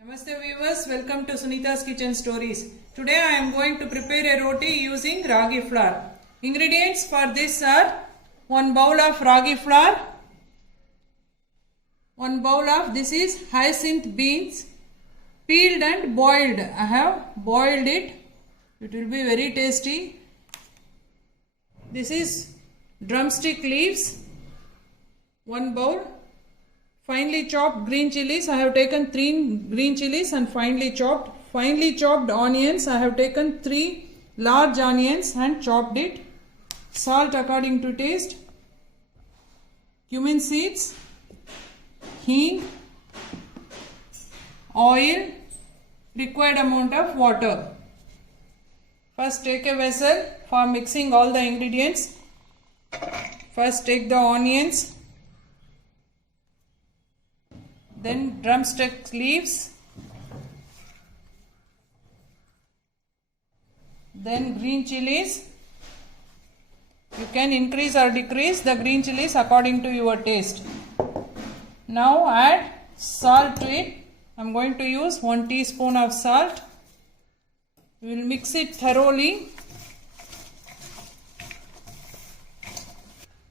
Namaste viewers, welcome to Sunita's Kitchen Stories. Today I am going to prepare a roti using ragi flour. Ingredients for this are 1 bowl of ragi flour, 1 bowl of this is hyacinth beans, peeled and boiled. I have boiled it. It will be very tasty. This is drumstick leaves, 1 bowl. Finely chopped green chilies. I have taken 3 green chilies and finely chopped. Finely chopped onions. I have taken 3 large onions and chopped it. Salt according to taste. Cumin seeds. Hing. Oil. Required amount of water. First take a vessel for mixing all the ingredients. First take the onions. Then drumstick leaves, then green chilies. You can increase or decrease the green chilies according to your taste. Now add salt to it. I am going to use 1 teaspoon of salt. We will mix it thoroughly.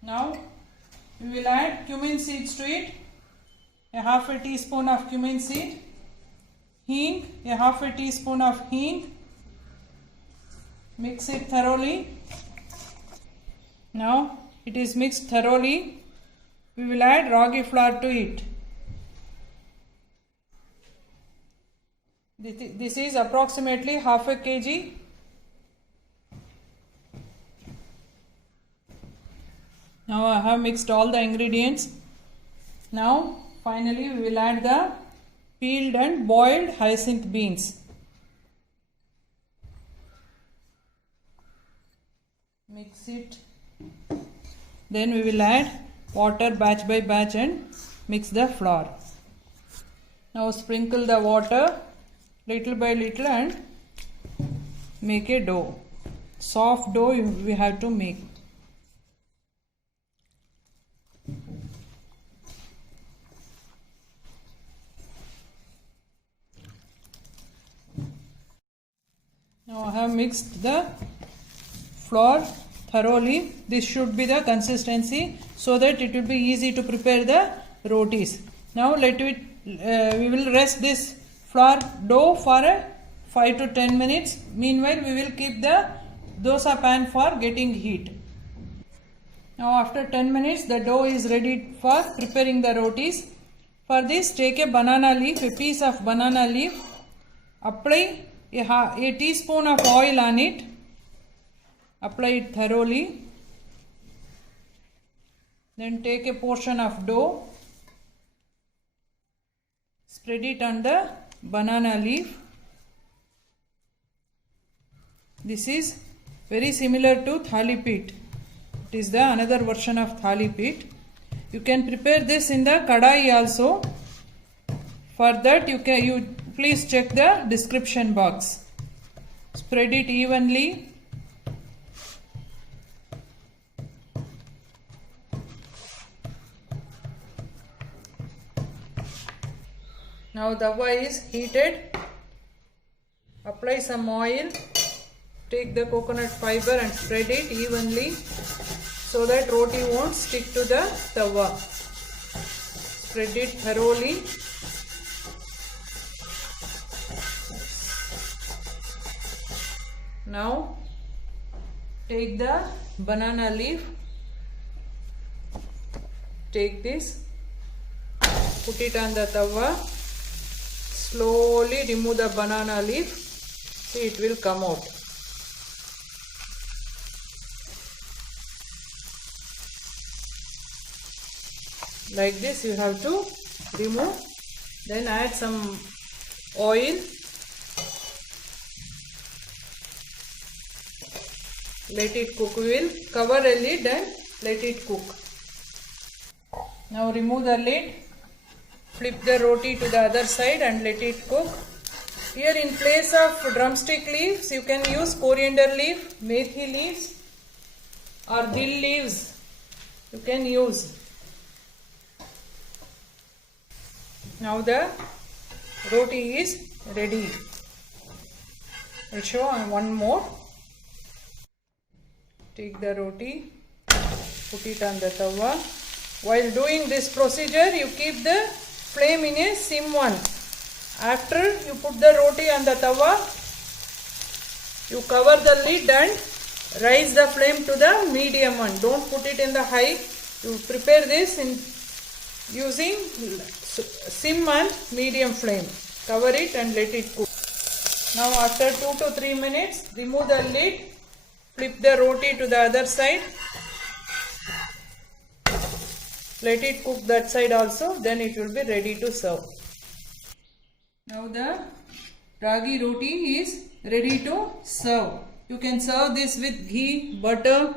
Now we will add cumin seeds to it. A half a teaspoon of cumin seed, hing, a half a teaspoon of hing. Mix it thoroughly. Now it is mixed thoroughly. We will add ragi flour to it. This is approximately half a kg. Now I have mixed all the ingredients. Now finally, we will add the peeled and boiled hyacinth beans. Mix it. Then we will add water batch by batch and mix the flour. Now sprinkle the water little by little and make a dough. Soft dough we have to make. Now I have mixed the flour thoroughly. This should be the consistency so that it will be easy to prepare the rotis. Now we will rest this flour dough for 5 to 10 minutes. Meanwhile, we will keep the dosa pan for getting heat. Now after 10 minutes, the dough is ready for preparing the rotis. For this, take a banana leaf, a piece of banana leaf, apply a teaspoon of oil on it. Apply it thoroughly. Then take a portion of dough. Spread it on the banana leaf. This is very similar to thali pit. It is the another version of thali pit. You can prepare this in the kadai also. For that you please check the description box. Spread it evenly. Now the tawa is heated. Apply some oil. Take the coconut fiber and spread it evenly so that roti won't stick to the tawa. Spread it thoroughly. Now take the banana leaf, take this, put it on the tawa, slowly remove the banana leaf, see it will come out. Like this you have to remove, then add some oil. Let it cook. We will cover a lid and let it cook. Now remove the lid. Flip the roti to the other side and let it cook. Here in place of drumstick leaves, you can use coriander leaf, methi leaves or dill leaves. You can use. Now the roti is ready. I'll show one more. Take the roti, put it on the tawa. While doing this procedure, you keep the flame in a sim one. After you put the roti on the tawa, you cover the lid and raise the flame to the medium one. Don't put it in the high. You prepare this in using sim and medium flame. Cover it and let it cook. Now after 2 to 3 minutes, remove the lid, flip the roti to the other side. Let it cook that side also, then it will be ready to serve. Now the ragi roti is ready to serve. You can serve this with ghee, butter,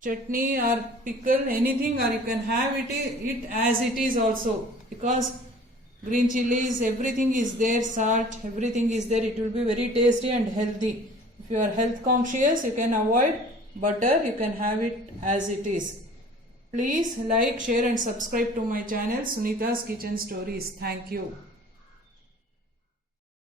chutney or pickle, anything, or you can have it as it is also, because green chilies, everything is there, salt, everything is there. It will be very tasty and healthy. If you are health conscious, you can avoid butter, you can have it as it is. Please like, share and subscribe to my channel Sunita's Kitchen Stories. Thank you.